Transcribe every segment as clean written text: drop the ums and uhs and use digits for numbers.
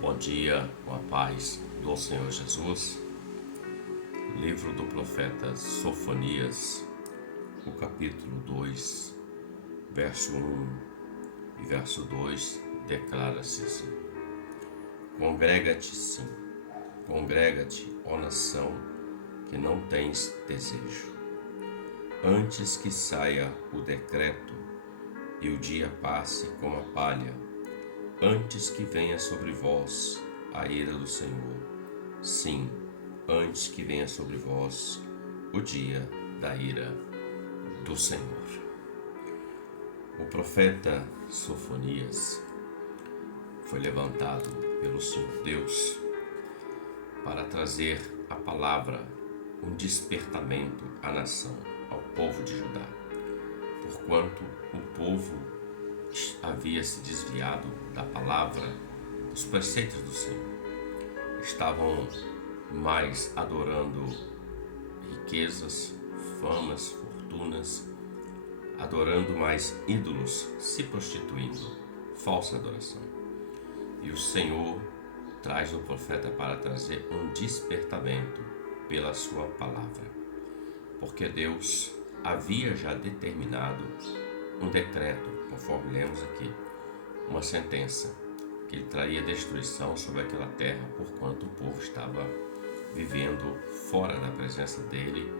Bom dia, com a paz do Senhor Jesus. Livro do profeta Sofonias, o capítulo 2, verso 1 e verso 2, declara-se assim: Congrega-te, sim, congrega-te, ó nação, que não tens desejo. Antes que saia o decreto e o dia passe como a palha, antes que venha sobre vós a ira do Senhor, sim, antes que venha sobre vós o dia da ira do Senhor. O profeta Sofonias foi levantado pelo Senhor Deus para trazer a palavra, um despertamento à nação, ao povo de Judá, porquanto o povo havia se desviado da palavra, dos preceitos do Senhor. Estavam mais adorando riquezas, famas, fortunas, adorando mais ídolos, se prostituindo, falsa adoração. E o Senhor traz o profeta para trazer um despertamento pela sua palavra, porque Deus havia já determinado um decreto, conforme lemos aqui, uma sentença, que ele traria destruição sobre aquela terra, porquanto o povo estava vivendo fora da presença dele,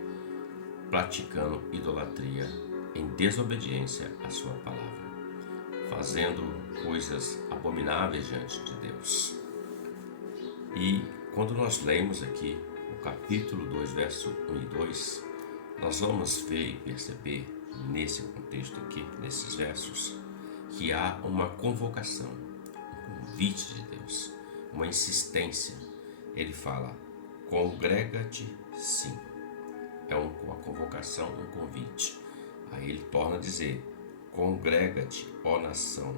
praticando idolatria em desobediência à sua palavra, fazendo coisas abomináveis diante de Deus. E quando nós lemos aqui o capítulo 2, verso 1 e 2, nós vamos ver e perceber nesse contexto aqui, nesses versos, que há uma convocação, um convite de Deus, uma insistência. Ele fala: congrega-te, sim. É uma convocação, um convite. Aí ele torna a dizer: congrega-te, ó nação,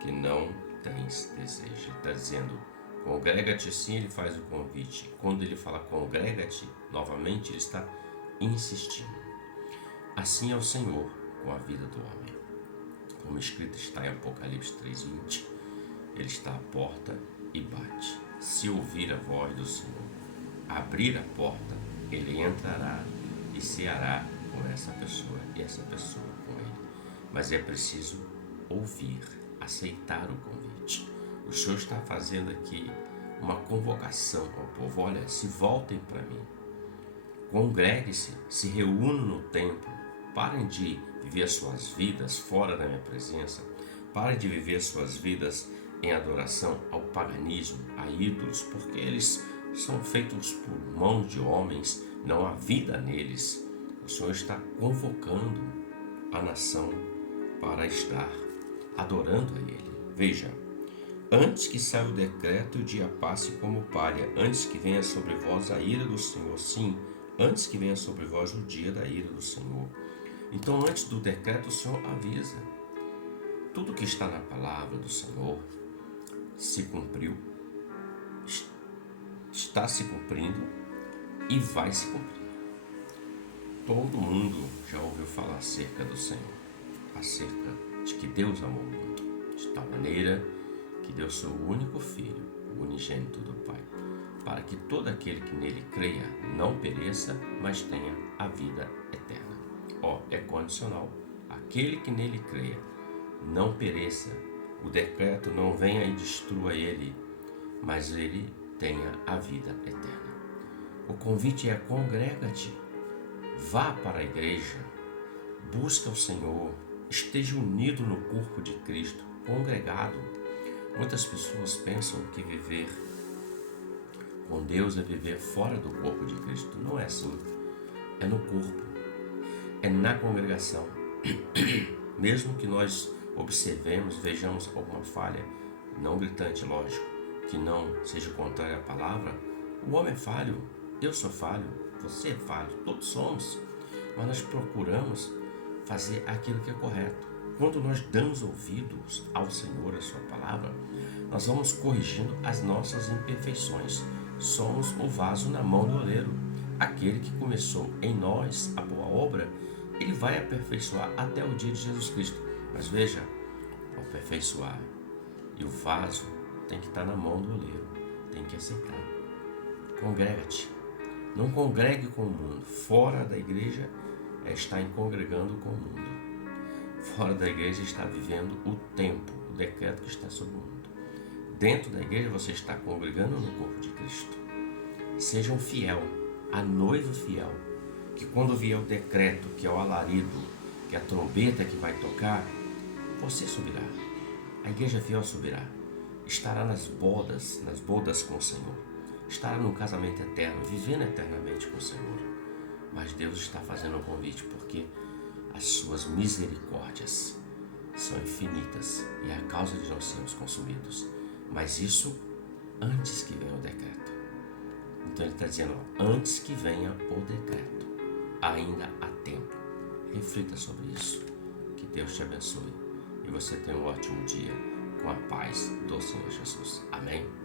que não tens desejo. Ele está dizendo: congrega-te, sim. Ele faz o convite. Quando ele fala congrega-te, novamente ele está insistindo. Assim é o Senhor com a vida do homem. Como escrito está em Apocalipse 3:20, ele está à porta e bate. Se ouvir a voz do Senhor, abrir a porta, ele entrará e ceará com essa pessoa e essa pessoa com ele. Mas é preciso ouvir, aceitar o convite. O Senhor está fazendo aqui uma convocação ao povo: olha, se voltem para mim, congregue-se, se reúnam no templo, parem de viver suas vidas fora da minha presença, parem de viver suas vidas em adoração ao paganismo, a ídolos, porque eles são feitos por mãos de homens, não há vida neles. O Senhor está convocando a nação para estar adorando a Ele. Veja: antes que saia o decreto e o dia passe como palha, antes que venha sobre vós a ira do Senhor, sim, antes que venha sobre vós o dia da ira do Senhor. Então, antes do decreto, o Senhor avisa. Tudo que está na palavra do Senhor se cumpriu, está se cumprindo e vai se cumprir. Todo mundo já ouviu falar acerca do Senhor, acerca de que Deus amou o mundo de tal maneira que deu seu único Filho, o unigênito do Pai, para que todo aquele que nele creia não pereça, mas tenha a vida eterna. É condicional. Aquele que nele creia não pereça, o decreto não venha e destrua ele, mas ele tenha a vida eterna. O convite é: congrega-te, vá para a igreja, busca o Senhor, esteja unido no corpo de Cristo, congregado. Muitas pessoas pensam que viver com Deus é viver fora do corpo de Cristo. Não é assim. É no corpo, é na congregação. Mesmo que nós observemos, vejamos alguma falha, não gritante, lógico, que não seja contrária à palavra, o homem é falho, eu sou falho, você é falho, todos somos, mas nós procuramos fazer aquilo que é correto. Quando nós damos ouvidos ao Senhor, à sua palavra, nós vamos corrigindo as nossas imperfeições. Somos o vaso na mão do oleiro. Aquele que começou em nós a boa obra, ele vai aperfeiçoar até o dia de Jesus Cristo. Mas veja, o aperfeiçoar e o vaso tem que estar na mão do oleiro, tem que aceitar. Congrega-te. Não congregue com o mundo. Fora da igreja é estar congregando com o mundo. Fora da igreja está vivendo o tempo, o decreto que está sobre o mundo. Dentro da igreja você está congregando no corpo de Cristo. Seja um fiel, a noiva fiel, que quando vier o decreto, que é o alarido, que é a trombeta que vai tocar, você subirá. A igreja fiel subirá. Estará nas bodas com o Senhor. Estará no casamento eterno, vivendo eternamente com o Senhor. Mas Deus está fazendo um convite porque as suas misericórdias são infinitas e é a causa de nós sermos consumidos. Mas isso antes que venha o decreto. Então ele está dizendo, antes que venha o decreto, ainda há tempo. Reflita sobre isso. Que Deus te abençoe e você tenha um ótimo dia com a paz do Senhor Jesus. Amém?